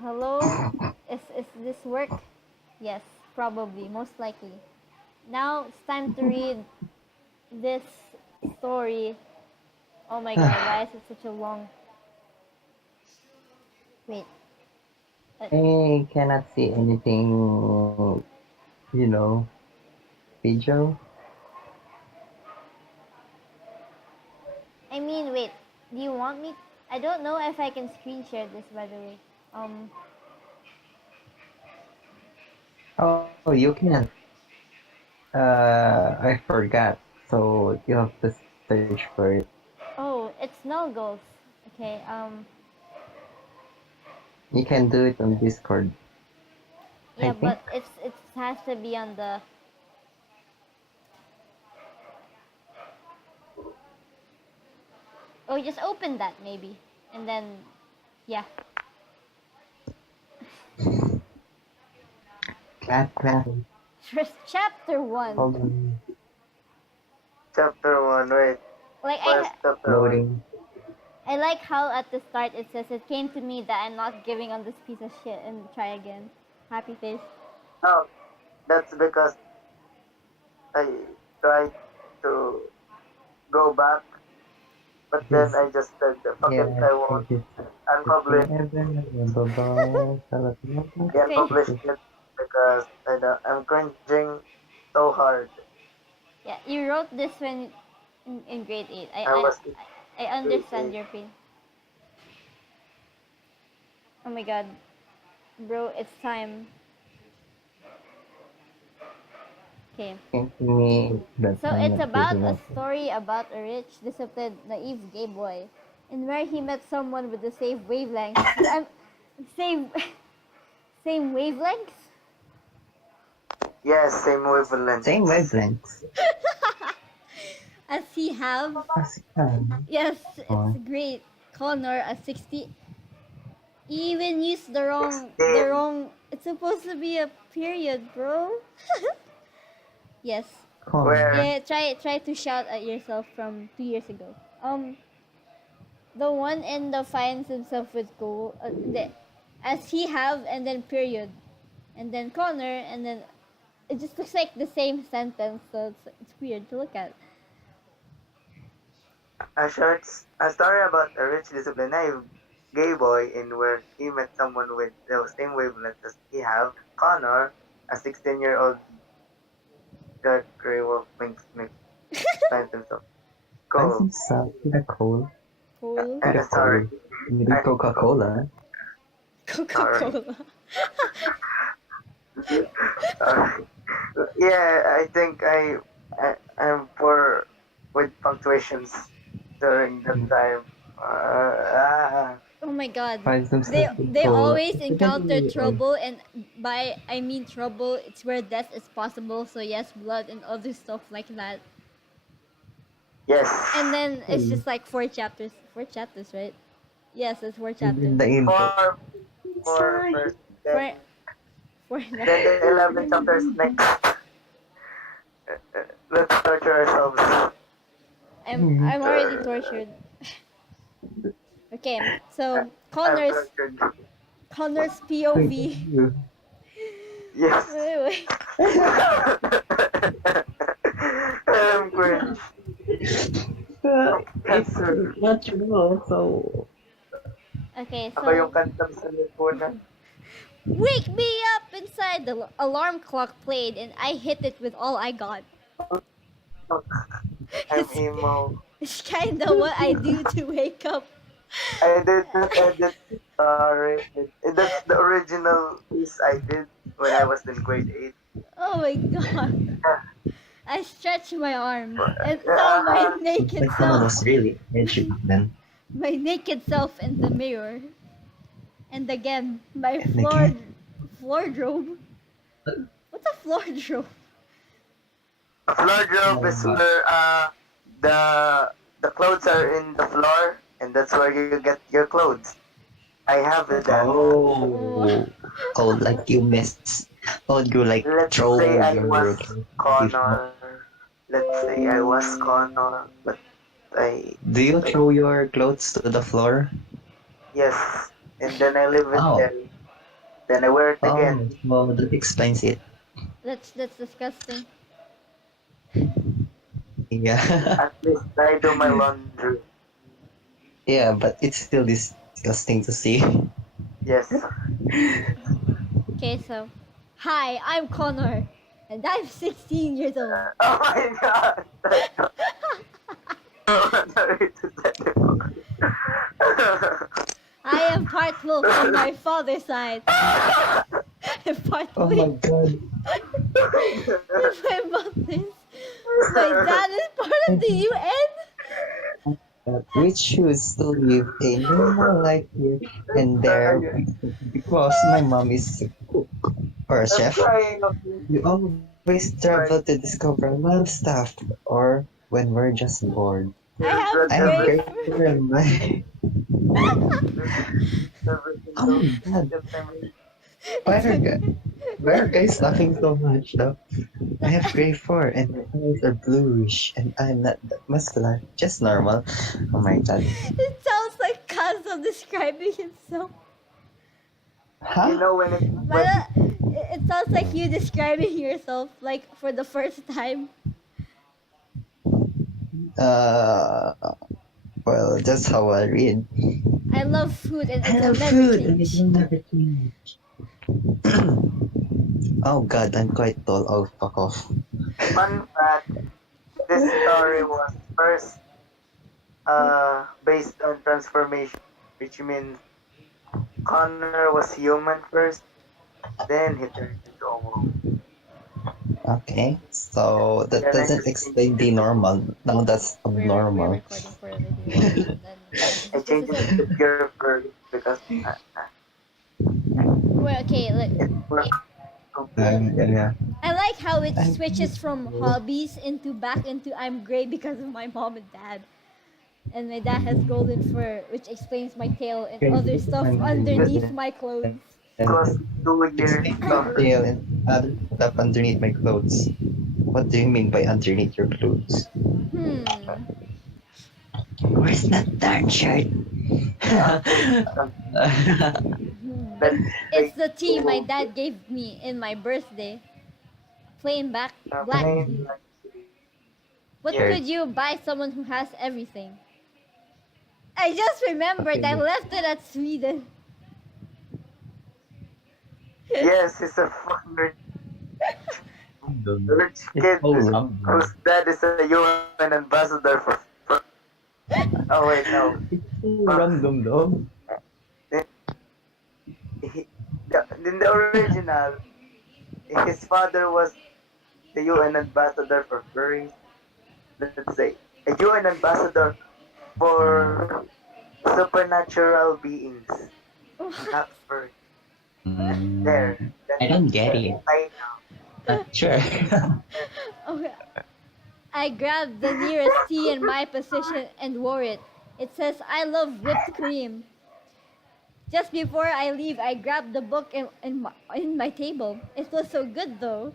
Hello? Is this work? Yes, probably, most likely. Now it's time to read this story. Oh my god, why is it such a long. Wait. Uh, I cannot see anything, video. I mean, wait. Do you want me? I don't know if I can screen share this, by the way. Um. Oh, you can. I forgot. So you have to search for it. Oh, it's no goals. Okay. You can do it on Discord, I Yeah, but think. it has to be on the. Oh, just open that maybe, and then, yeah. Clap, clap. First chapter one. Hold on. Chapter 1, wait. Like Where's chapter 1? Loading. I like how at the start it says it came to me that I'm not giving on this piece of shit and try again. Happy face. Oh, that's because I tried to go back, but then Yes. I just said, fuck it, Yeah, I won't it is unpublish, Okay. unpublish it because I'm cringing so hard. Yeah, you wrote this when in grade 8. I was in I grade understand 8. your pain. Oh my god. Bro, it's time. Okay. Came to me that So I'm it's not about giving a up. story about a rich, disciplined, naive gay boy, and where he met someone with the same wavelengths. Same same wavelengths. Yes, same wavelength. Same wavelengths. As he have. As can. Yes, it's Oh, great. Connor at 60 even used the 16. wrong. It's supposed to be a period, bro. Yes. Where? Connor. Yeah, try to shout at yourself from 2 years ago. The one in the finds himself with goal, as he have, and then period, and then Connor, and then it just looks like the same sentence, so it's weird to look at. A story about a rich, disciplined, gay boy in where he met someone with the same wavelength as he have. Connor, a 16-year-old dark gray wolf Smith, finds himself. Finds Cool. himself with a cold. Cool. With a Sorry. cold. With I, Coca-Cola. Coca sorry. Cola. Sorry. Yeah, I think I'm poor with punctuations during that Mm. time. Oh my god. Finds They himself with they cola. always It depends on encounter trouble, and by I mean trouble, it's where death is possible. So yes, blood and other stuff like that. And yes. then it's just like four chapters. Four chapters, right? Yes, it's four chapters. the intro. For Sorry. first, Four four then the 11 chapters next. Let's torture ourselves. Mm. I'm already tortured. Okay, so I'm Connor's tortured. Connor's Wait, POV. you. Yes. Wait, wait. I'm cringe. I'm It's cancer. natural, so Okay, Ako yung so kantang sa lipunan. wake me up inside the alarm clock played, and I hit it with all I got. I'm It's, emo. it's kind of what I do to wake up. I did not edit. Sorry. That's the original piece I did when I was in grade 8. Oh my god. I stretch my arms and saw my Ah, naked my phone self. was really edgy then. My naked self in the mirror. And again, my And again, floor drobe. What's a floor drobe? a floor job is uh, where the the clothes are in the floor, and that's where you get your clothes. I have that. Oh. oh, oh, like you missed. Oh, you like Let's say throw I was your clothes before. Connor. Let's say I was Connor, but I Do you throw your clothes to the floor? yes, and then I live with Oh, them. Then I wear it again. Oh, well, that explains it. That's disgusting. Yeah. At least I do my laundry. Yeah, but it's still disgusting to see. Yes. Okay, so hi, I'm Connor, and I'm 16 years old. Oh my god. Sorry to set it I am part wolf on my father's side, and part Oh my lynx god. on my mother's. My dad is part of the UN. Which choose to live a normal life here and there because my mom is a cook or a I'm chef. crying. We always travel to discover a lot of stuff, or when we're just bored. I There's have blood I'm gray every grateful fur. in my. there's every Oh single my god, single time why It's are, gu- okay. why are guys laughing so much though? I have gray fur and my eyes are bluish and I'm not that muscular, just normal. Oh my god. It sounds like Kazo describing himself. you Huh? know But when it sounds like you describing yourself like for the first time. Uh, well, that's how I read. I love food and it I will love never food and it change. will never change. Oh god, I'm quite tall. Oh, fuck off. fun fact, this story was first based on transformation, which means Connor was human first, then he turned into a wolf. Okay, so that Then I doesn't just changed explain the it. normal. Now that's We're abnormal. recording for a video, and then I this changed is it it. to pure furry because Well, okay, look. it's more I Yeah. I like how it I'm switches from grateful. hobbies into back into I'm gray because of my mom and dad. And my dad has golden fur, which explains my tail and Grateful other because stuff I'm just underneath green my clothes. because and 2 years explain my of tail and other stuff underneath my clothes. What do you mean by underneath your clothes? Hmm. Where's that darn shirt? under Hmm. let's It's say the tea my two dad gave me in my birthday. Plain black plain tea. black What yes could you buy someone who has everything? I just remembered I Okay. left it at Sweden. yes he's a fun rich It's kid so whose random. dad is a UN ambassador for oh wait no It's so but random though. in the original his father was the UN ambassador for furries. Let's say a UN ambassador for supernatural beings, not furry. There, I that's don't get the it. title. But sure. Okay. I grabbed the nearest tea in my position and wore it. It says, I love whipped cream. Just before I leave, I grabbed the book in my table. It was so good though.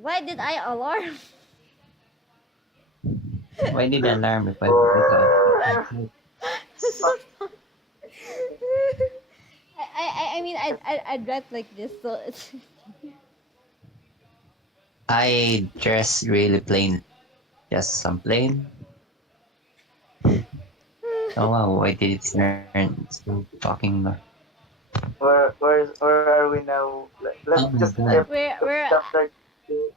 Why did I alarm? Why did the alarm if I woke up? Oh, I mean, I'd write like this, so it's. I dress really plain. Just some plain. Oh wow, why did it turn so fucking where are we now? Let's Oh my just god. skip to We're chapter 2.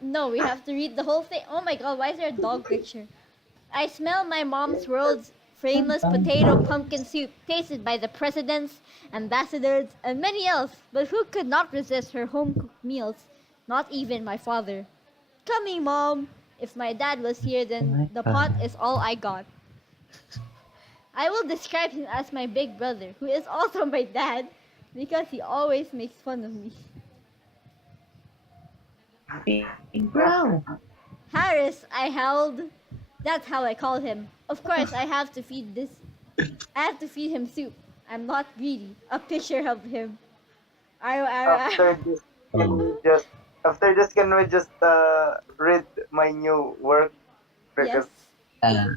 no, we have to read the whole thing. Oh my god, why is there a dog picture? I smell my mom's world's famous potato pumpkin soup, tasted by the presidents, ambassadors, and many else. But who could not resist her home cooked meals? Not even my father. Coming, mom. If my dad was here, Oh then my the pot god. is all I got. I will describe him as my big brother, who is also my dad, because he always makes fun of me. Big bro. Harris, I howled. That's how I call him. Of course, I have to feed this. I have to feed him soup. I'm not greedy. A picture of him. Arrow, arrow, After this, can we Oh. arrow. just can we just read my new work Yes. because Uh,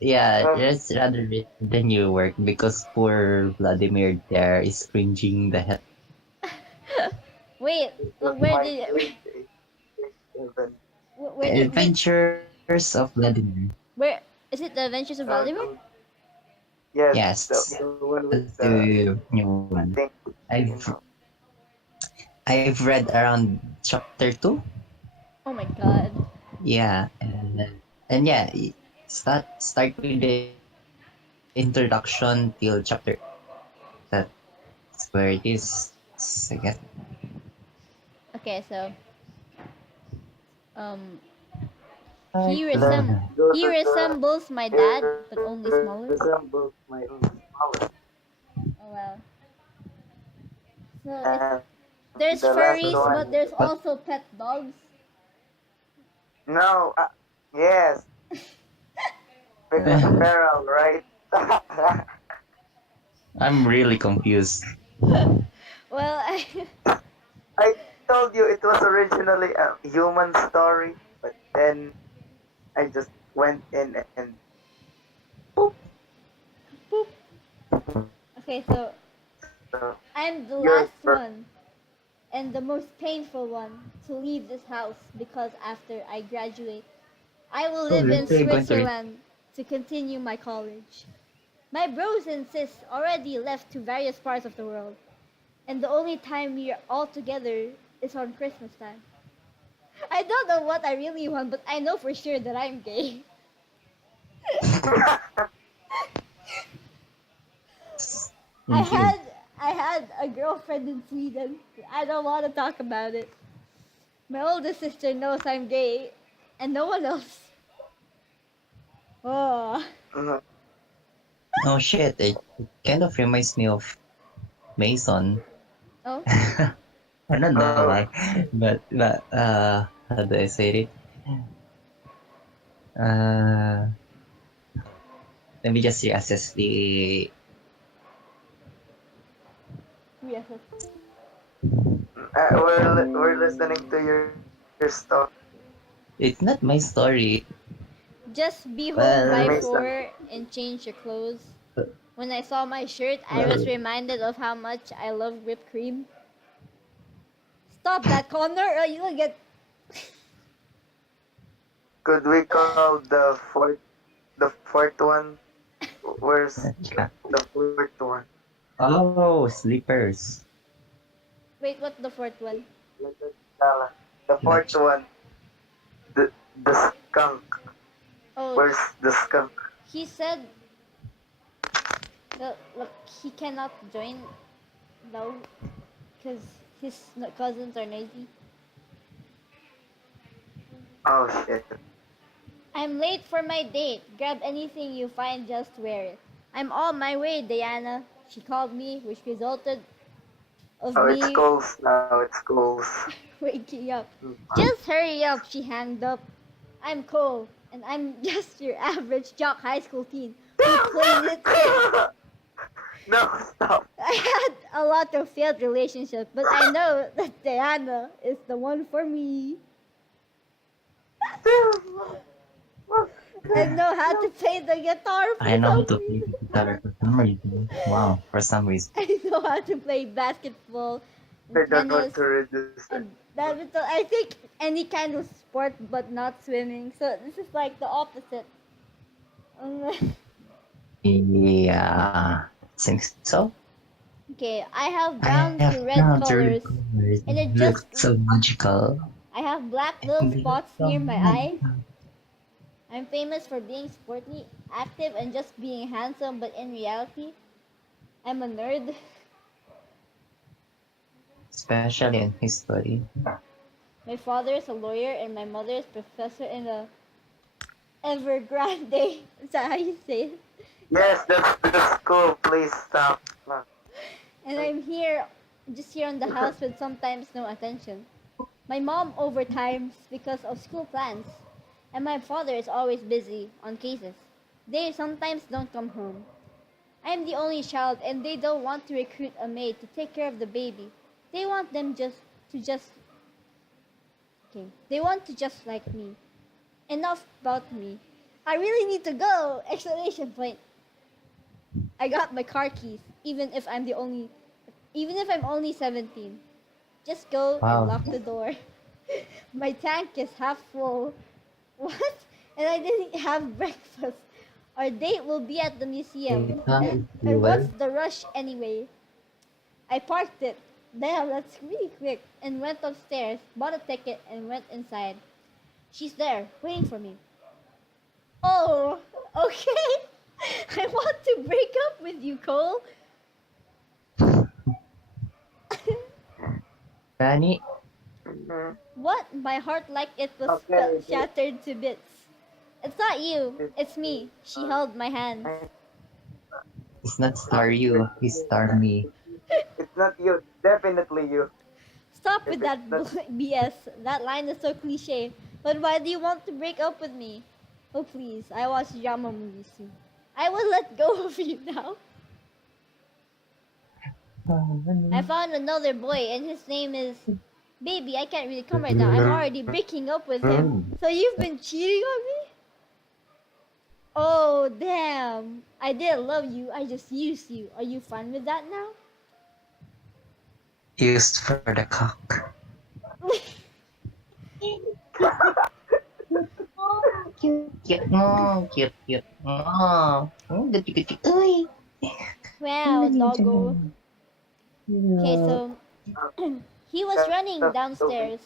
yeah, um, just rather than you work because poor Vladimir there is cringing the hell. Wait, It was where my did grade 7. where did which Adventures of Vladimir. where is it? The Adventures of Vladimir? The, yes, Yes, the one with that's the the new one. thing, you I've know. I've read around chapter two. Oh my god. Yeah, and yeah, start with the introduction till chapter 8. That's where it is, I guess. Okay, so um Like he Let's resem go he to the resembles my it dad, but only smaller. resembles my own smaller. Oh wow. So it's And there's the last furries, one, but there's but also pet dogs. no, yes, feral, right? I'm really confused. Well, I told you it was originally a human story, but then I just went in and boop. boop. Okay, so So I'm the you're last one and the most painful one to leave this house because after I graduate, I will Oh, live in really going to read? Switzerland to continue my college. My bros and sis already left to various parts of the world, and the only time we are all together is on Christmas time. I don't know what I really want, but I know for sure that I'm gay. I Thank you. had I had a girlfriend in Sweden. I don't want to talk about it. My oldest sister knows I'm gay, and no one else. Oh, Oh shit! It kind of reminds me of Mason. oh, I don't know oh, why, but how do I say it? Uh, Let me just reassess the. yes. we're listening to your story. It's not my story. Just be home by Well, Mason. 4 and change your clothes. When I saw my shirt, I was well, reminded of how much I love whipped cream. Stop that, Connor, or you'll get. Could we call the fourth one? Where's yeah. the fourth one? Oh, slippers. Wait, what the fourth one? The Like, fourth one, the skunk. Oh, Where's the skunk? he said that look, he cannot join now because his cousins are noisy. Oh shit. I'm late for my date. Grab anything you find, just wear it. I'm on my way, Diana. She called me, which resulted of Oh, it's me goals now. It's goals. waking up. Just hurry up, she hanged up. I'm Cole, and I'm just your average jock high school teen who plays it. No, stop. I had a lot of failed relationships, but I know that Diana is the one for me. I know how to play the guitar for I know how some to play reason. the guitar for some reason. Wow, for some reason. I know how to play basketball, and I don't want tennis, to reduce it. and badminton. I think any kind of sport, but not swimming. So this is like the opposite. Um, Yeah, seems so. okay, I have I brown have to red now to read colors, colors. and it It just. looks so magical. I have black little And it looks spots so near my eye. magical. I'm famous for being sporty, active, and just being handsome, but in reality, I'm a nerd. Especially in history. My father is a lawyer, and my mother is professor in a Evergrande. Is that how you say it? Yes, that's cool. Please stop. And I'm here, just here on the house with sometimes no attention. My mom overtimes because of school plans, and my father is always busy on cases. They sometimes don't come home. I'm the only child, and they don't want to recruit a maid to take care of the baby. They want them just okay. They want to just like me. Enough about me. I really need to go! Exclamation point. I got my car keys, even if I'm only 17. Just go and Wow. lock the door. My tank is half full. What? And I didn't have breakfast. Our date will be at the museum. Is And what's fuel. the rush anyway? I parked it. Damn, that's really quick. And went upstairs, bought a ticket, and went inside. She's there, waiting for me. Oh, okay. I want to break up with you, Cole. Granny, Mhm. What? My heart like it was Okay. shattered to bits. It's not you, It, it's me. She uh, held my hands. it's not star you, he's star me. it's not you. Definitely you. Stop If with it's that not, BS. That line is so cliche. But why do you want to break up with me? Oh, please. I watch drama movies too. I will let go of you now. I found another boy, and his name is. Baby, I can't really come right now. I'm already breaking up with him. So you've been cheating on me? Oh, damn. I didn't love you. I just used you. Are you fine with that now? Used for the cock. Cute, cute, no, cute, cute, no. Gucci, gucci, uy. Wow, doggo. Okay, Yeah. so he was that's running Toby. downstairs,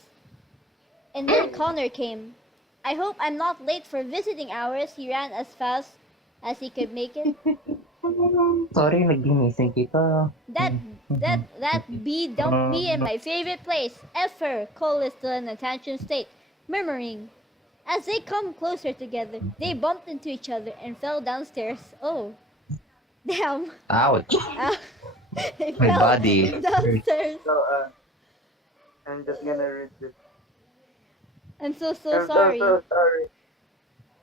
and then Connor came. I hope I'm not late for visiting hours. He ran as fast as he could make it. Sorry, nagigising kita. That that bee dumped me in my favorite place ever. Cole is still in attention state, murmuring. As they come closer together, they bumped into each other and fell downstairs. Oh, damn! Ouch. Ah, they My fell body. downstairs. So I'm just gonna read this. I'm so I'm so sorry. so sorry.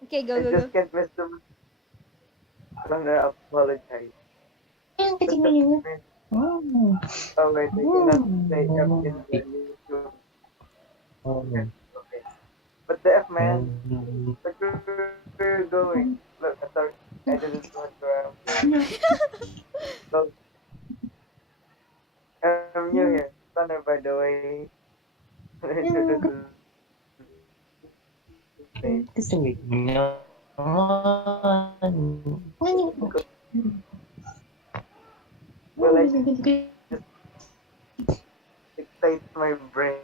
Okay, go I go go. just can't miss the gonna apologize. But the man, oh wait, I cannot say F in the YouTube. Okay. But the F man, look where you're going. Look, I'm sorry. I didn't want to so I'm new here. Connor, by the way. Introduce his name. Gusto Well, I just excites my brain.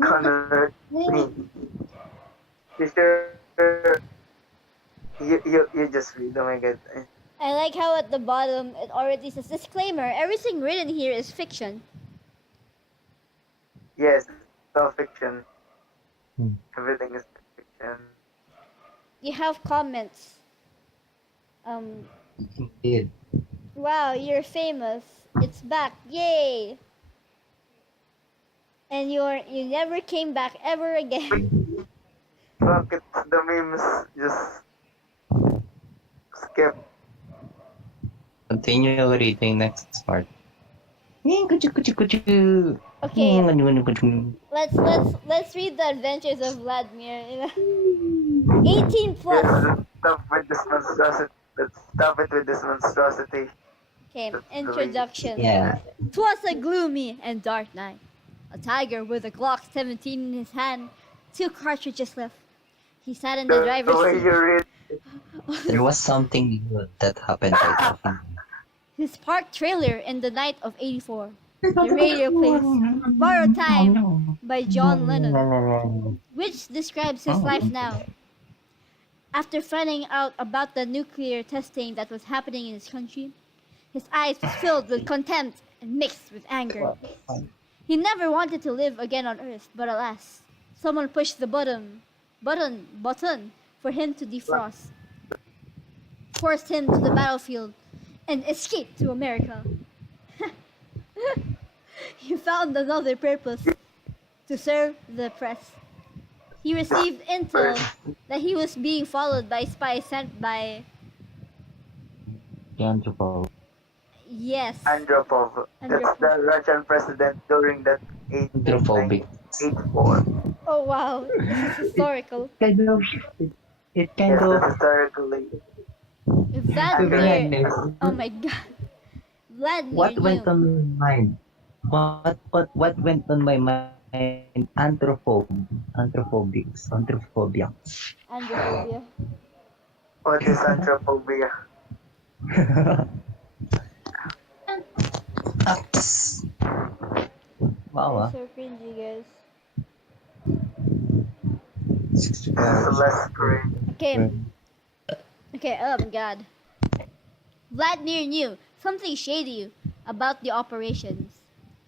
Connor, me. You sure? You just read. Oh my god. I like how at the bottom it already says disclaimer. Everything written here is fiction. Yes, it's all fiction. Everything is fiction. You have comments. Um, Did. wow, you're famous. It's back. Yay! And you never came back ever again. Bakit the memes just skip? Continue reading next part. Kuchu, kuchu, kuchu. Okay, Kuchu. let's read the adventures of Vladimir. 18 plus. Let's stop with this monstrosity. Let's stop it with this monstrosity. Okay, That's the way. introduction. Yeah. 'Twas a gloomy and dark night. A tiger with a Glock 17 in his hand, 2 cartridges left. He sat in the The driver's way seat. you read. There was something good that happened right after. His parked trailer in the night of '84. The radio plays Borrowed Time by John Lennon, which describes his life now. After finding out about the nuclear testing that was happening in his country, his eyes was filled with contempt and mixed with anger. He never wanted to live again on Earth, but alas, someone pushed the button for him to defrost, forced him to the battlefield, and escaped to America. He found another purpose, to serve the press. He received intel that he was being followed by spies sent by, Andropov. yes, Andropov. That's Andropov. the Russian president during that Androphobic. 1984. Oh wow, this is historical. Kind of. It kind Yes, of. that's historically Vladimir, accurate. Vladimir. oh my god. Vladimir What went knew. on your mind? What went on my mind? Anthrophobia. Androphobia. What is anthrophobia? Ups. Wow, You're ah. so cringy, guys. 60 This is hours. less cringe. Okay, okay, oh my god. Vladimir knew something shady about the operations.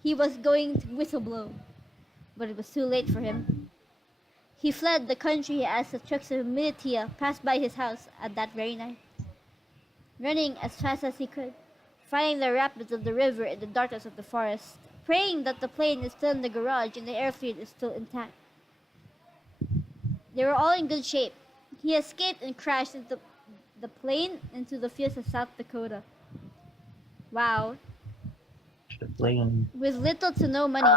He was going to whistleblow, but it was too late for him. He fled the country as the trucks of militia passed by his house at that very night, running as fast as he could, finding the rapids of the river in the darkness of the forest, praying that the plane is still in the garage and the airfield is still intact. They were all in good shape. He escaped and crashed into the plane into the fields of South Dakota. Wow. The plane. With little to no money,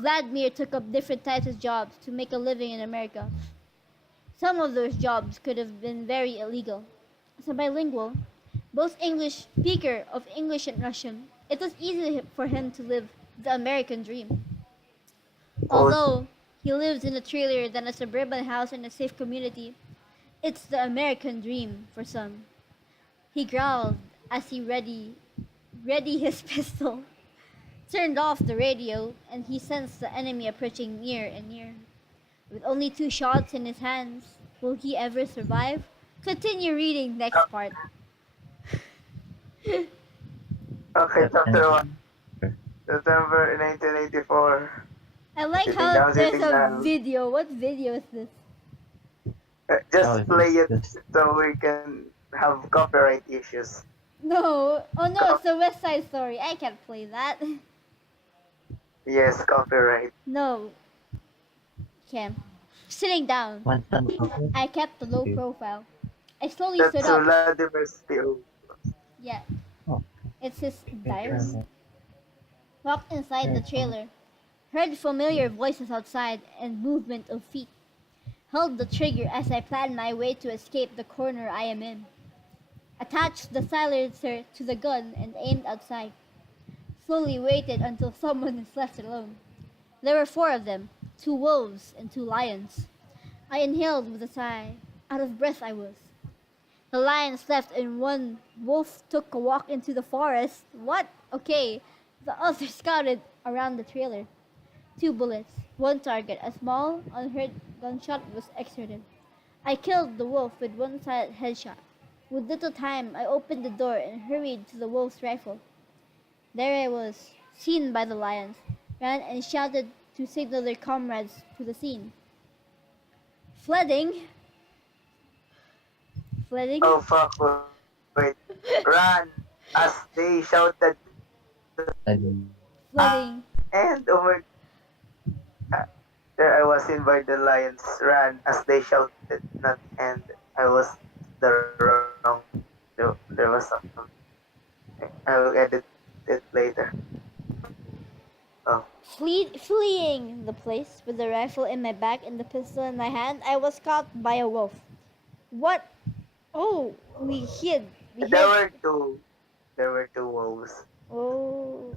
Vladimir took up different types of jobs to make a living in America. Some of those jobs could have been very illegal. As a bilingual, both English speaker of English and Russian, it was easy for him to live the American dream. Oh, Although he lives in a trailer than a suburban house in a safe community, it's the American dream for some. He growled as he ready his pistol, turned off the radio, and he sensed the enemy approaching near and near. With only 2 shots in his hands, will he ever survive? Continue reading next part. okay, chapter 1. And September 1984. I like Sitting how down, there's sitting a down. video. What video is this? oh, Just play it that's so we can have copyright issues. No. Oh no, Co- it's the West Side Story. I can't play that. yes, copyright. No. Okay. Sitting down, one time. I kept a low profile. I slowly stood That's up. Vladimir's PO. Yeah, Oh, it's his diary. okay. Walked inside the trailer. Heard familiar voices outside and movement of feet. Held the trigger as I planned my way to escape the corner I am in. Attached the silencer to the gun and aimed outside. Slowly waited until someone is left alone. There were 4 of them, 2 wolves and 2 lions. I inhaled with a sigh. Out of breath I was. The lions left and 1 wolf took a walk into the forest. What? Okay. The other scouted around the trailer. 2 bullets, 1 target. A small, unheard gunshot was exerted. I killed the wolf with 1 silent headshot. With little time, I opened the door and hurried to the wolf's rifle. There I was, seen by the lions, ran and shouted to signal their comrades to the scene. Flooding? Flooding? Oh fuck, wait. Run! As they shouted, I don't. Flooding. and over there I was seen by the lions. Ran as they shouted, not and I was the wrong. There was something. I will edit it later. Oh, Fleeing the place with the rifle in my back and the pistol in my hand, I was caught by a wolf. What? Oh, we hid. We there hid. were two. There were 2 wolves. Oh.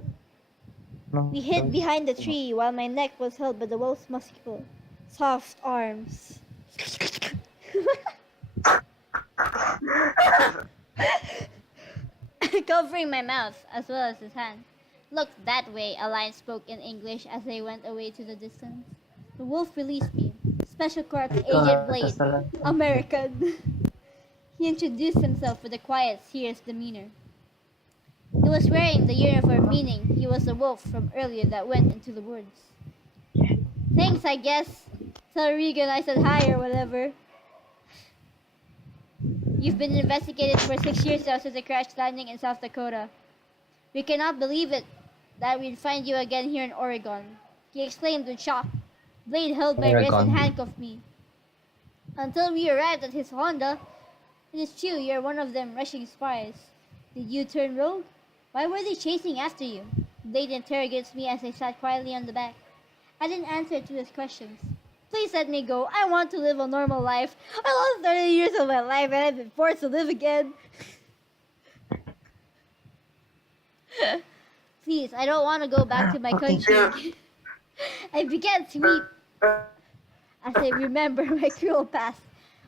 No, We hid no. behind the tree while my neck was held by the wolf's muscular, soft arms. Covering my mouth as well as his hand. Look that way, a lion spoke in English as they went away to the distance. The wolf released me. Special Corps Ito, Agent Blade, kasalan. American. He introduced himself with a quiet, serious demeanor. He was wearing the uniform, meaning he was the wolf from earlier that went into the woods. Thanks, I guess. Tell Regan I said hi or whatever. You've been investigated for 6 years now since the crash landing in South Dakota. We cannot believe it that we'd find you again here in Oregon. He exclaimed with shock. Blade held my wrist and Oregon. handcuffed me. Until we arrived at his Honda. It is true, you're one of them Russian spies. Did you turn rogue? Why were they chasing after you? Blade interrogates me as I sat quietly on the back. I didn't answer to his questions. Please let me go. I want to live a normal life. I lost 30 years of my life and I've been forced to live again. Please, I don't want to go back to my Okay. country again. I began to weep as I remember my cruel past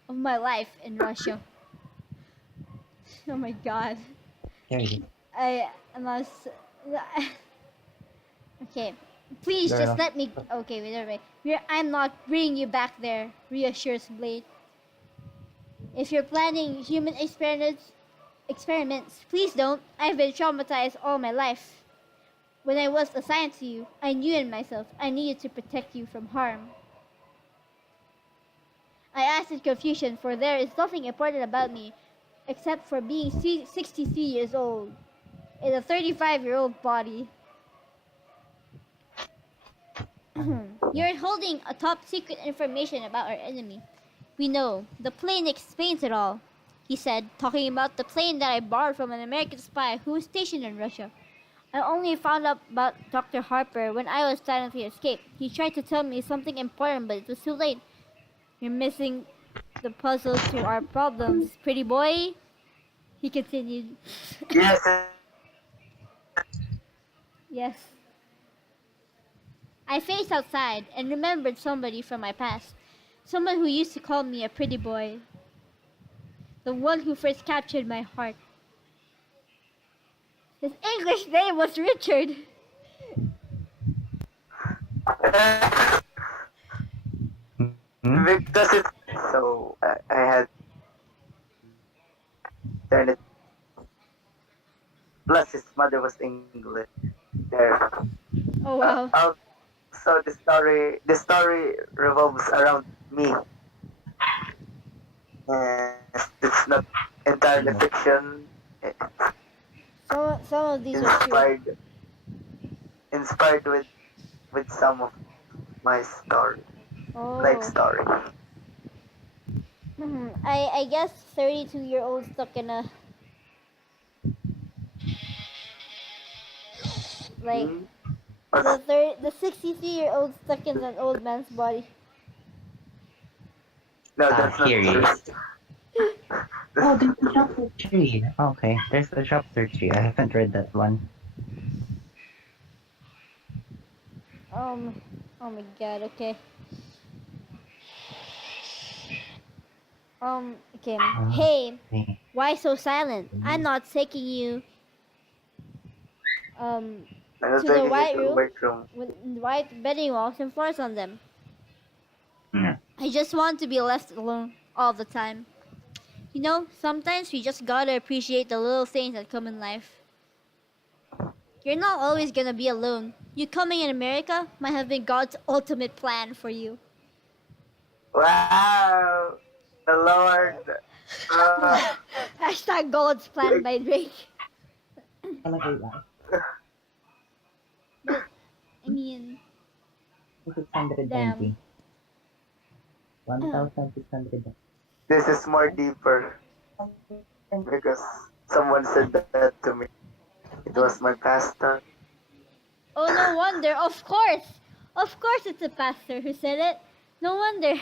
of my life in Russia. Oh my god. There you go. I must. Okay. Please just Girl. let me. Okay, wait. I'm not bringing you back there, reassures Blade. If you're planning human experiments, please don't. I've been traumatized all my life. When I was assigned to you, I knew in myself I needed to protect you from harm. I asked in confusion, for there is nothing important about me except for being 63 years old in a 35-year-old body. You're holding a top secret information about our enemy. We know. The plane explains it all, he said, talking about the plane that I borrowed from an American spy who was stationed in Russia. I only found out about Dr. Harper when I was silently escaped. He tried to tell me something important, but it was too late. You're missing the puzzle to our problems, pretty boy, he continued. Yes, Yes. I faced outside and remembered somebody from my past. Someone who used to call me a pretty boy. The one who first captured my heart. His English name was Richard. Hmm? because it's so I had turned it. Plus, his mother was English. There. Oh wow. Also, the story revolves around me. It's not entirely fiction. Some of these are true. Inspired with some of my story, life Oh. story. I guess 32-year-old stuck in a like Hmm? What's, the 63-year-old stuck in an old man's body. no, Ah, that's not true. curious. Oh, there's the chapter 3. Okay, there's the chapter 3. I haven't read that one. Um oh my god, okay. Okay. Hey, Okay. why so silent? I'm not taking you um I'm not to the taking you white to the room bedroom. with white bedding walls and floors on them. Mm. I just want to be left alone all the time. You know, sometimes we just gotta appreciate the little things that come in life. You're not always gonna be alone. You coming in America might have been God's ultimate plan for you. Wow, the Lord. Uh, Hashtag God's plan by Drake. Palagay lang. But I mean, damn. 620. 1,600. this is more deeper because someone said that to me. It was my pastor. Oh, no wonder. Of course. Of course it's a pastor who said it. No wonder.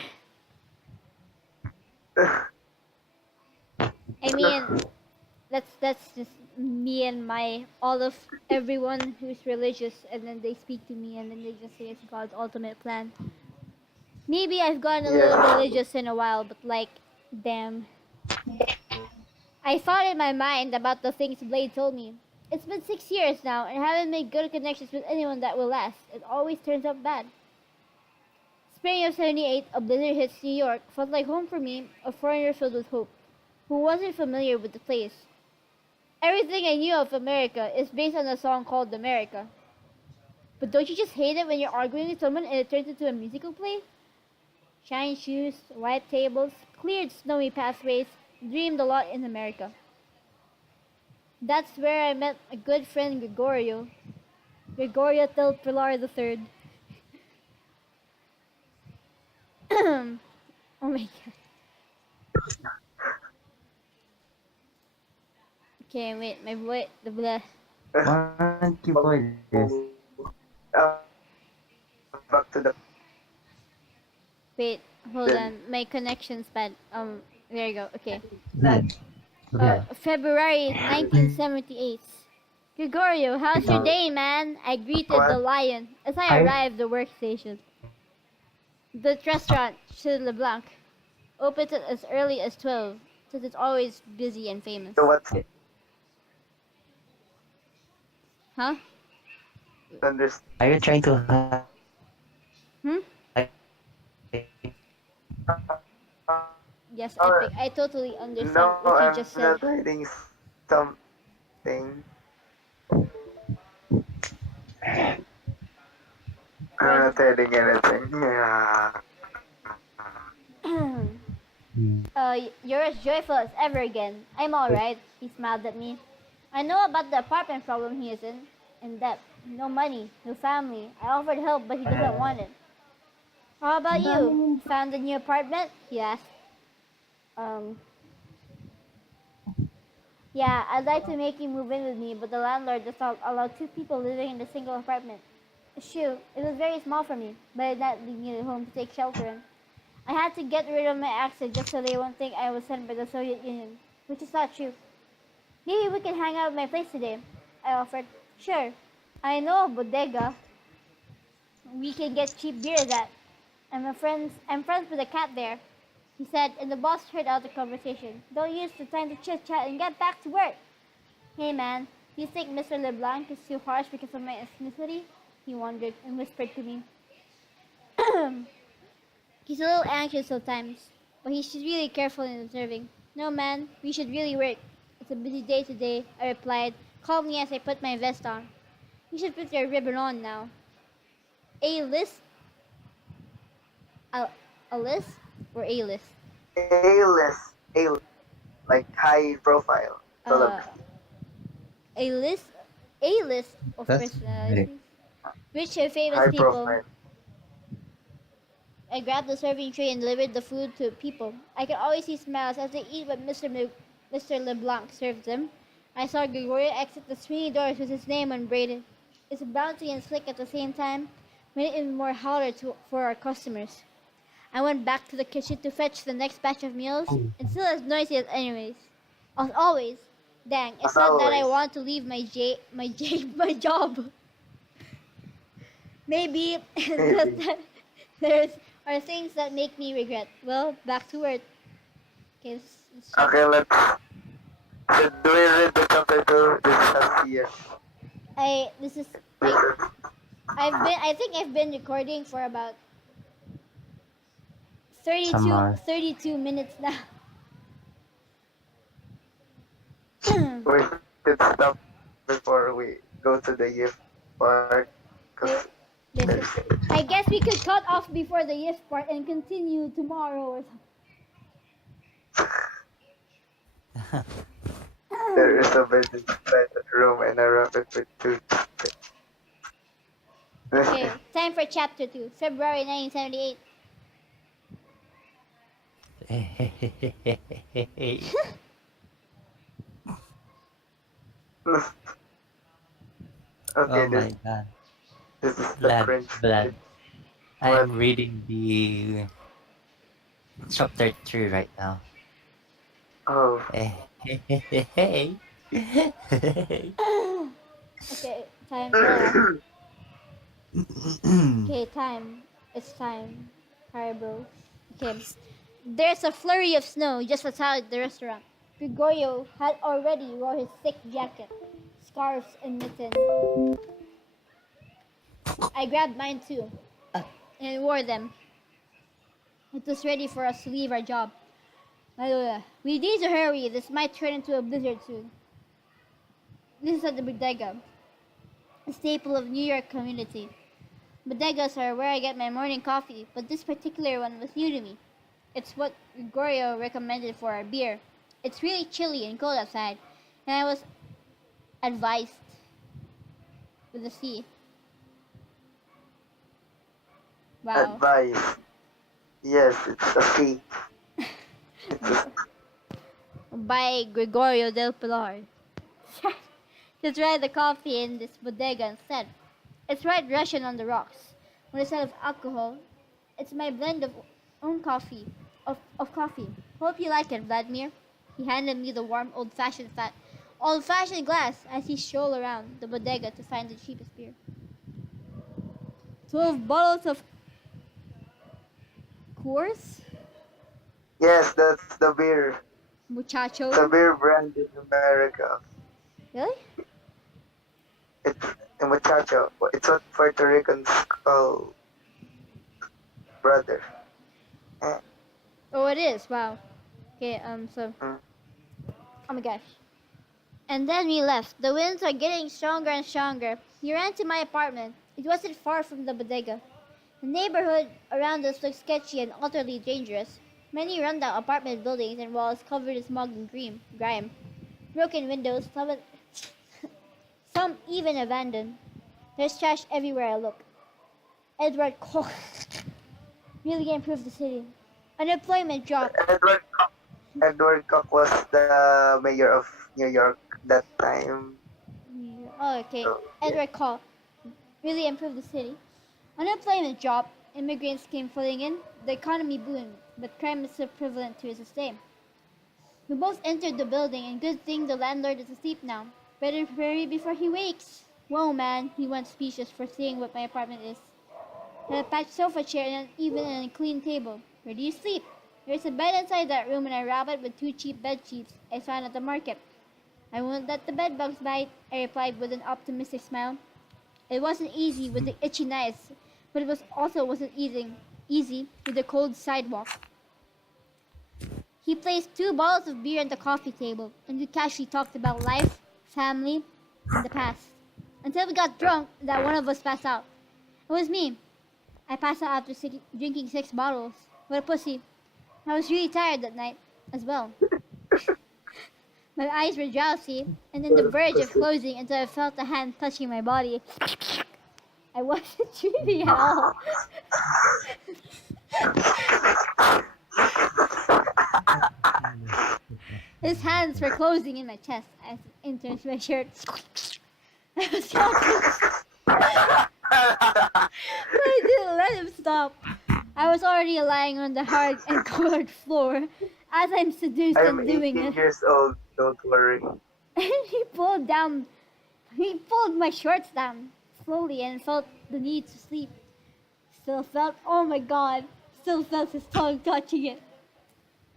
I mean, that's just me and my all of everyone who's religious and then they speak to me and then they just say it's God's ultimate plan. Maybe I've gotten a little Yes. religious in a while, but like, damn. I thought in my mind about the things Blade told me. It's been 6 years now and I haven't made good connections with anyone that will last. It always turns out bad. Spring of 78, a blizzard hits New York, felt like home for me, a foreigner filled with hope, who wasn't familiar with the place. Everything I knew of America is based on a song called America. But don't you just hate it when you're arguing with someone and it turns into a musical play? Shiny shoes, white tables, cleared snowy pathways, dreamed a lot in America. That's where I met a good friend Gregorio del Pilar III. Oh my god. Okay, wait, my boy, the blah. One keyboardist. Back to the Wait, hold on, my connection's bad. There you go, okay. Blood. Blood. February 1978. Gregorio, how's your Uh, day, man? I greeted the What? lion as I I arrived the workstation. The restaurant, Chez LeBlanc, opens as early as 12, since it's always busy and famous. So what's Huh? understand? are you trying to hide? Hmm? Yes, Oh, Epic. I totally understand no, what you I'm just not said. hiding something. I'm For not hiding anything. Yeah. you're as joyful as ever again. I'm alright. He smiled at me. I know about the apartment problem he is in debt. No money, no family. I offered help, but he doesn't want it. How about you? Found a new apartment? He asked. Um, yeah, I'd like to make you move in with me, but the landlord does not allow two people living in a single apartment. Shoot, it was very small for me, but it not leave me a home to take shelter in. I had to get rid of my accent just so they won't think I was sent by the Soviet Union, which is not true. Maybe we can hang out at my place today, I offered. Sure. I know a bodega we can get cheap beers at. I'm friends with a cat there, he said, and the boss heard out the conversation. Don't use the time to chit chat and get back to work. Hey man, do you think Mr. LeBlanc is too harsh because of my ethnicity? He wondered and whispered to me. He's a little anxious sometimes, but he should really careful in observing. No man, we should really work. It's a busy day today, I replied, calmly as I put my vest on. You should put your ribbon on now. A list? A, a list? Or a list? A-list, A-list, like high profile Uh, celebrity. a list? A list of That's right. personalities. Rich and famous High people. profile. I grabbed the serving tray and delivered the food to people. I could always see smiles as they eat what Mr. LeBlanc served them. I saw Gregorio exit the swinging doors with his name unbraided. It's bouncy and slick at the same time, made it even more holler for our customers. I went back to the kitchen to fetch the next batch of meals, and still as noisy as anyways. As always, dang, As it's not that I always. want to leave my job. Maybe it's just Maybe. that there's are things that make me regret. Well, back to work. Okay, let's check. Okay, do we read the chapter 2? This is here. I this is This I is I think I've been recording for about Some more. 32 minutes now. we should stop before we go to the gift part. There- Because this is, there's, I guess we could cut off before the gift part and continue tomorrow or there something. is a bed inside that room and I wrap it with toothpaste. Okay, time for chapter 2, February 1978. Okay, Oh my god. this is the Blood, cringe blood. bit. What? I'm reading the chapter 3 right now. Oh, Okay, time. Okay, time. It's time. Haribo. Okay. There's a flurry of snow just outside the restaurant. Gregorio had already wore his thick jacket, scarves, and mittens. I grabbed mine too and wore them. It was ready for us to leave our job. We need to hurry. This might turn into a blizzard soon. This is at the bodega, a staple of New York community. Bodegas are where I get my morning coffee, but this particular one was new to me. It's what Gregorio recommended for our beer. It's really chilly and cold outside, and I was advised with the sea. Wow. advice. Yes, it's a fee. It's a By Gregorio del Pilar. To try the coffee in this bodega instead. It's right Russian on the rocks. When instead of alcohol, it's my blend of own coffee, of coffee. Hope you like it, Vladimir. He handed me the warm, old-fashioned old-fashioned glass as he strolled around the bodega to find the cheapest beer. 12 bottles of Coors? Yes, that's the beer. It's a Muchacho? beer brand in America. Really? It's a muchacho. It's what Puerto Ricans call brother. Eh, Oh, it is. Wow. Okay, mm. oh my gosh. And then we left. The winds are getting stronger and stronger. We ran to my apartment. It wasn't far from the bodega. The neighborhood around us looked sketchy and utterly dangerous. Many rundown apartment buildings and walls covered in smog and grime. Broken windows, some even abandoned. There's trash everywhere I look. Edward Koch really improved the city. Unemployment dropped. Edward Koch was the mayor of New York that time. Oh, okay. So, yeah. Edward Koch really improved the city. Unemployment dropped. Immigrants came flooding in. The economy boomed, but crime is still prevalent to this day. We both entered the building, and good thing the landlord is asleep now. Better hurry before he wakes. Whoa, man, he went speechless for seeing what my apartment is. Had a patched sofa chair and even a clean table. Where do you sleep? There's a bed inside that room and I wrap it with 2 cheap bed sheets I found at the market. I won't let the bed bugs bite, I replied with an optimistic smile. It wasn't easy with the itchy nights, but it wasn't easy with the cold sidewalk. He placed 2 bottles of beer on the coffee table, and we casually talked about life, family, and the past. Until we got drunk that one of us passed out. It was me. I passed out after drinking 6 bottles. What a pussy. I was really tired that night as well. My eyes were drowsy and on the verge of closing until I felt a hand touching my body. I wasn't dreaming at all. His hands were closing in my chest as he enters my shirt. I was shouting, but I didn't let him stop. I was already lying on the hard and colored floor as I'm seduced I'm and doing 18 it. years old, don't worry. And he pulled my shorts down slowly and felt the need to sleep. Oh my god, still felt his tongue touching it.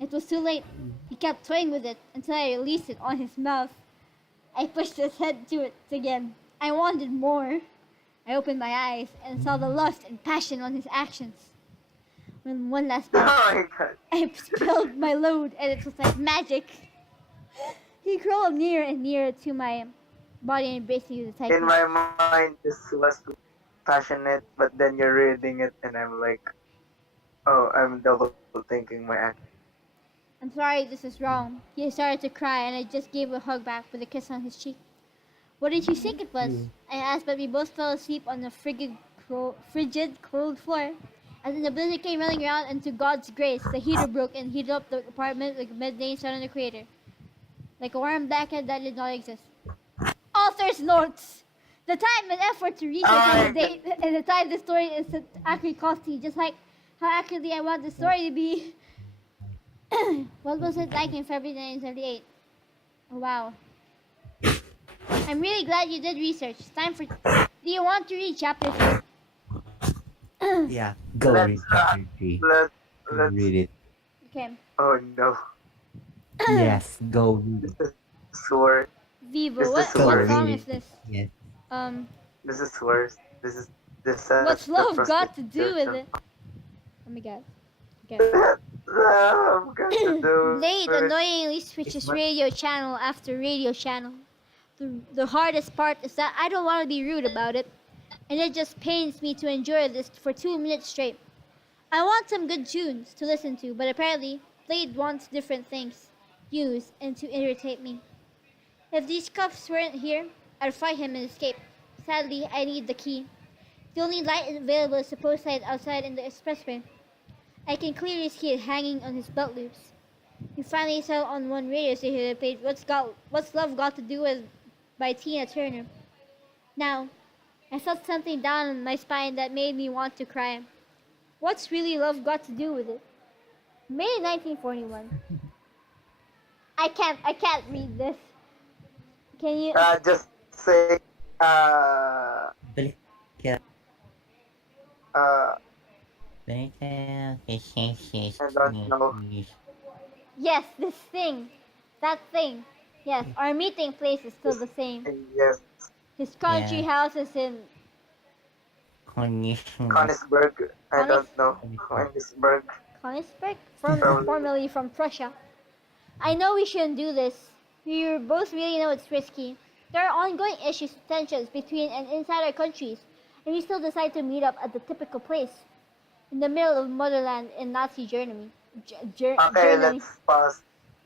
It was too late. He kept toying with it until I released it on his mouth. I pushed his head to it again. I wanted more. I opened my eyes and saw the lust and passion on his actions. When one last Oh bite, my god. I spilled my load and it was like magic. He crawled nearer and nearer to my body and embraced me with a tight In grip. my mind, this was too passionate, but then you're reading it, and I'm like, oh, I'm double thinking my act. I'm sorry, this is wrong. He started to cry and I just gave a hug back with a kiss on his cheek. What did you think it was? I asked, but we both fell asleep on the frigid, cold floor. As the blizzard came running around, and to God's grace, the heater broke and heated up the apartment like a midday sun on the crater. Like a warm blanket that did not exist. Author's notes! The time and effort to research on the date and the time the story is actually costly, just like how accurately I want the story to be. What was it like in February 1978? Oh, wow. I'm really glad you did research. It's time for... Do you want to read chapter 3? Yeah, go Let's read chapter 3. Let's Go read it. Okay. Oh no. Yes, go read it. This is worse. Vivo, Is this what worse? song is this? Yes. Um, This is worse. This what's the love got to do with prostitution. it? Oh my god. Okay. Love got to do Blade with it. annoyingly switches radio channel after radio channel. The hardest part is that I don't want to be rude about it, and it just pains me to enjoy this for 2 minutes straight. I want some good tunes to listen to, but apparently Blade wants different things used and to irritate me. If these cuffs weren't here, I'd fight him and escape. Sadly, I need the key. The only light available is the post light outside in the expressway. I can clearly see it hanging on his belt loops. He finally saw on one radio station that played What's Love Got to Do With by Tina Turner. Now, I felt something down my spine that made me want to cry. What's really love got to do with it? May 1941. I can't read this. Can you? Just say, uh, Balik ka. uh, Balik ka. I don't know. Yes, this thing, that thing. Yes, our meeting place is still This the same. thing, yes, His country Yeah. house is in Konnichiwa. Königsberg. I Konis- don't know. Königsberg Königsberg, from. formerly from Prussia. I know we shouldn't do this. We both really know it's risky. There are ongoing issues, tensions between and inside our countries, and we still decide to meet up at the typical place in the middle of motherland in Nazi Germany. Okay, Germany, let's pause.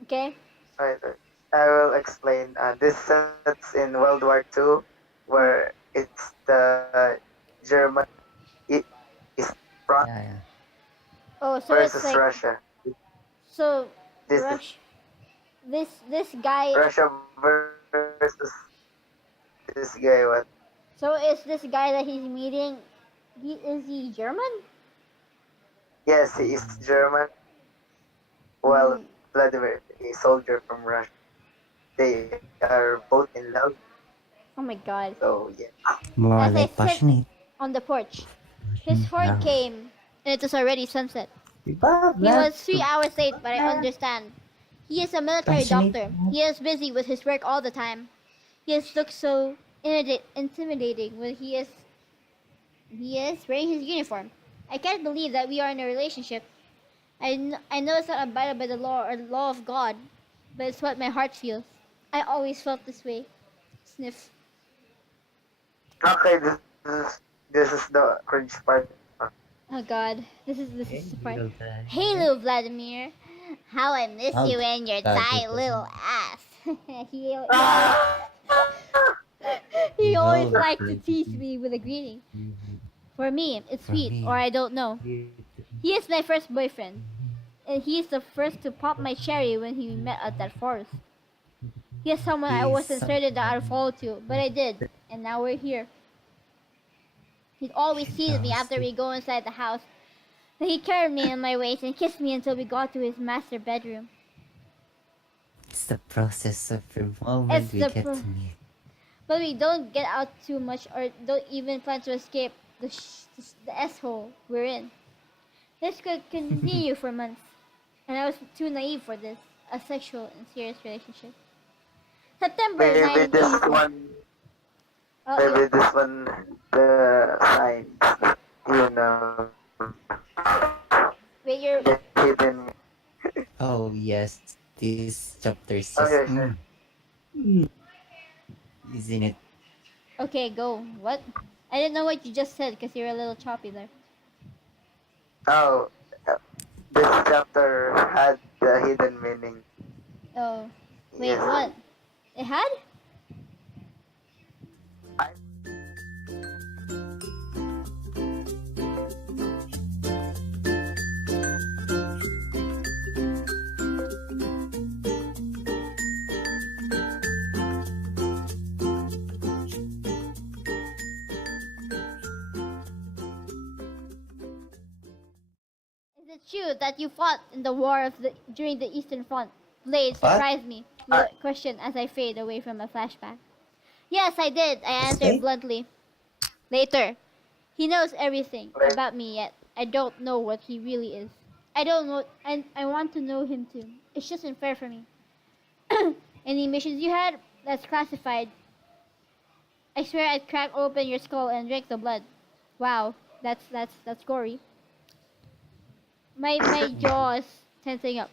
okay? Right, right. I will explain. This sets in World War II, where it's the German i- is front Yeah, yeah. Oh, so it's versus like Russia. so This is Rush. This guy. Russia versus this guy. What? So is this guy that he's meeting? Is he German? Yes, he is German. Well, Mm, Vladimir, a soldier from Russia. They are both in love. oh my God! So yeah. More As I like sit passionate. on the porch, his Ford Love. came, and it was already sunset. Love, He love, was 3 hours late, but I understand. He is a military passionate. doctor. He is busy with his work all the time. He has looked so intimidating when he is wearing his uniform. I can't believe that we are in a relationship. I know it's not abided by the law or the law of God, but it's what my heart feels. I always felt this way. Sniff. Okay, this is the cringe part. Oh God, this is the part. Hello, Hey, Vladimir. little Vladimir, how I miss Oh, you and your God, tight it little doesn't. ass. he always Ah! he always No, liked to tease Vladimir. me with a greeting. For me, it's For sweet, or me, I don't know. you. He is my first boyfriend, and he is the first to pop my cherry when he met at that forest. He is someone I He's wasn't certain that I'd someone fall to, but I did, and now we're here. He'd always tease me knows after that we go inside the house. Then he carried me in my waist and kissed me until we got to his master bedroom. it's the process of the It's moment we the get pro- to meet. but we don't get out too much or don't even plan to escape the S-hole we're in. This could continue for months, and I was too naive for this, a sexual and serious relationship. September Maybe this 1984. one, Oh, you maybe this one, the signs that you know, wait, the hidden. Oh, yes, this chapter is Oh just. yeah, sure. Isn't it? okay, go. What? I didn't know what you just said because you're a little choppy there. Oh, this chapter had the hidden meaning. Oh, wait, Yes. what? It had? Is it true that you fought in the war during the Eastern Front? Blade What? surprised me with a question as I fade away from a flashback. Yes, I did, I answered Stay? bluntly. Later. He knows everything Like, about me yet. I don't know what he really is. I don't know, and I want to know him too. It's just unfair for me. Any missions you had? That's classified. I swear I'd crack open your skull and drink the blood. Wow, that's gory. My jaw is tensing up.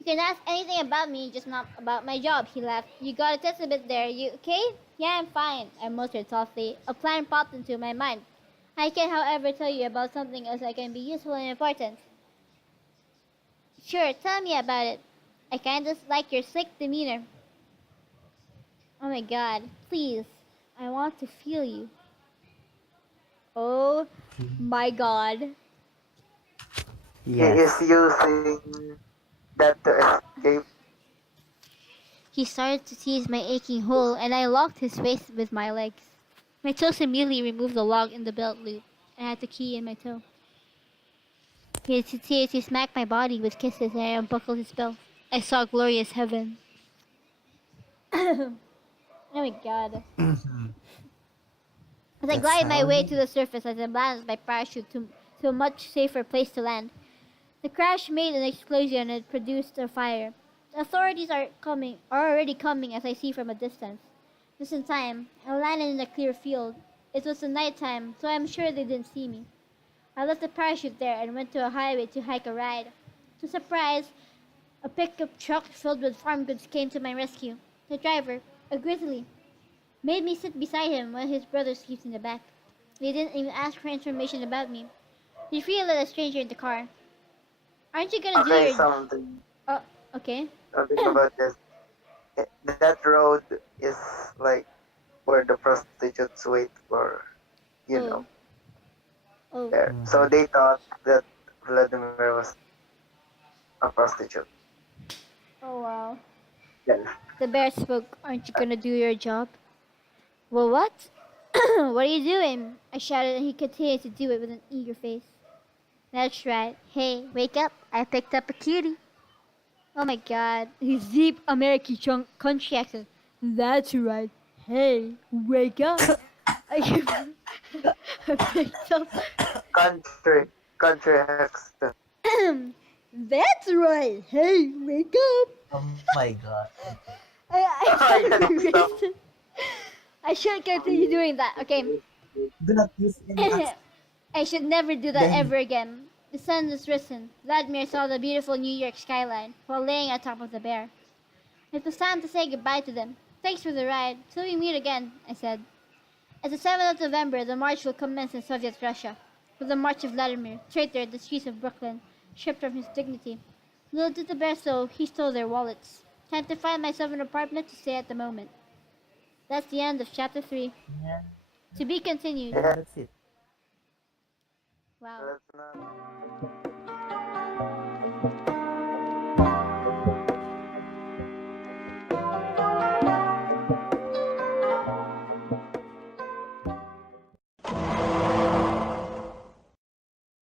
You can ask anything about me, just not about my job, he laughed. You got a test a bit there. You okay? Yeah, I'm fine, I muttered softly. A plan popped into my mind. I can, however, tell you about something else that can be useful and important. Sure, tell me about it. I kinda like your slick demeanor. Oh my god, please. I want to feel you. Oh my god. he is Yes. using that to escape. He started to tease my aching hole, and I locked his face with my legs. My toes immediately removed the lock in the belt loop. I had the key in my toe. He smacked my body with kisses, and I unbuckled his belt. I saw glorious heaven. Oh my god. Mhm. As I That's glide my how way it to is. the surface, I landed my parachute to a much safer place to land. The crash made an explosion and it produced a fire. The authorities are already coming as I see from a distance. Just in time, I landed in a clear field. It was the night time, so I'm sure they didn't see me. I left the parachute there and went to a highway to hike a ride. To surprise, a pickup truck filled with farm goods came to my rescue. The driver, a grizzly, made me sit beside him while his brother sleeps in the back. They didn't even ask for information about me. They free let a stranger in the car. Aren't you gonna do Okay, your... Oh, okay. something about this. That road is like where the prostitutes wait for, you Oh, know, oh, there. So Mhm. they thought that Vladimir was a prostitute. oh wow. Yeah. The bear spoke. Aren't you gonna do your job? Well, what? What are you doing? I shouted, and he continued to do it with an eager face. That's right. Hey, wake up. I picked up a cutie. Oh my god. His deep American country accent. That's right. Hey, wake up. I I picked up. Country accent. That's right. Hey, wake up. Oh my god. I Oh my sounded god, stop. racist. I should continue doing that. Okay. Do not use any accent. I should never do that Then ever again. The sun was risen. Vladimir saw the beautiful New York skyline while laying on top of the bear. It was time to say goodbye to them. Thanks for the ride. Till we meet again, I said. At the 7th of November, the march will commence in Soviet Russia. With the March of Vladimir, traitor in the streets of Brooklyn, stripped of his dignity. Little did the bear so, he stole their wallets. Time to find myself an apartment to stay at the moment. That's the end of chapter 3. yeah, To be continued. yeah, Yeah, that's it. Wow. let's not.